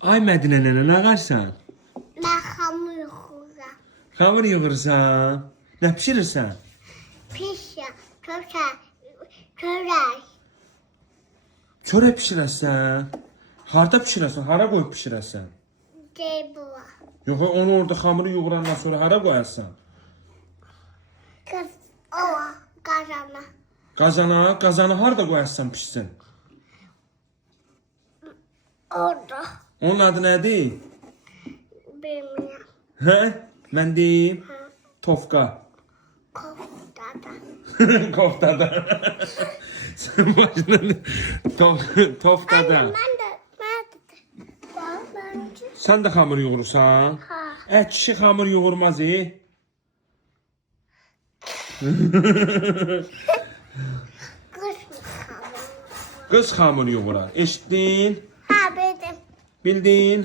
Ay Mədinə nənə, nə qarsan? Ben hamur yoxuram. Xamır yığırsan? Nə pişirirsən? Pişə, çörək. Çörək pişirəsən? Harda pişirəsən? Hara qoyub pişirəsən? Ceybuğa. Yox, onu orada xamırı yoğurandan sonra hara qoyarsan? Kız ova qazana. Qazana harda qoyarsan pişsin? Orada. Onun adı nədir? Bilmirəm. Hə? Mən deyim. Tofqa. Koftada. Koftada. Sən başına Tofqada. Mən də. Bence. Sən də xamır yoğurursan? Ha. Kişi xamır yoğurmaz, Qız hamur. Qız xamır yoğurar. Eşitdin? Ha, bildim. Bildin?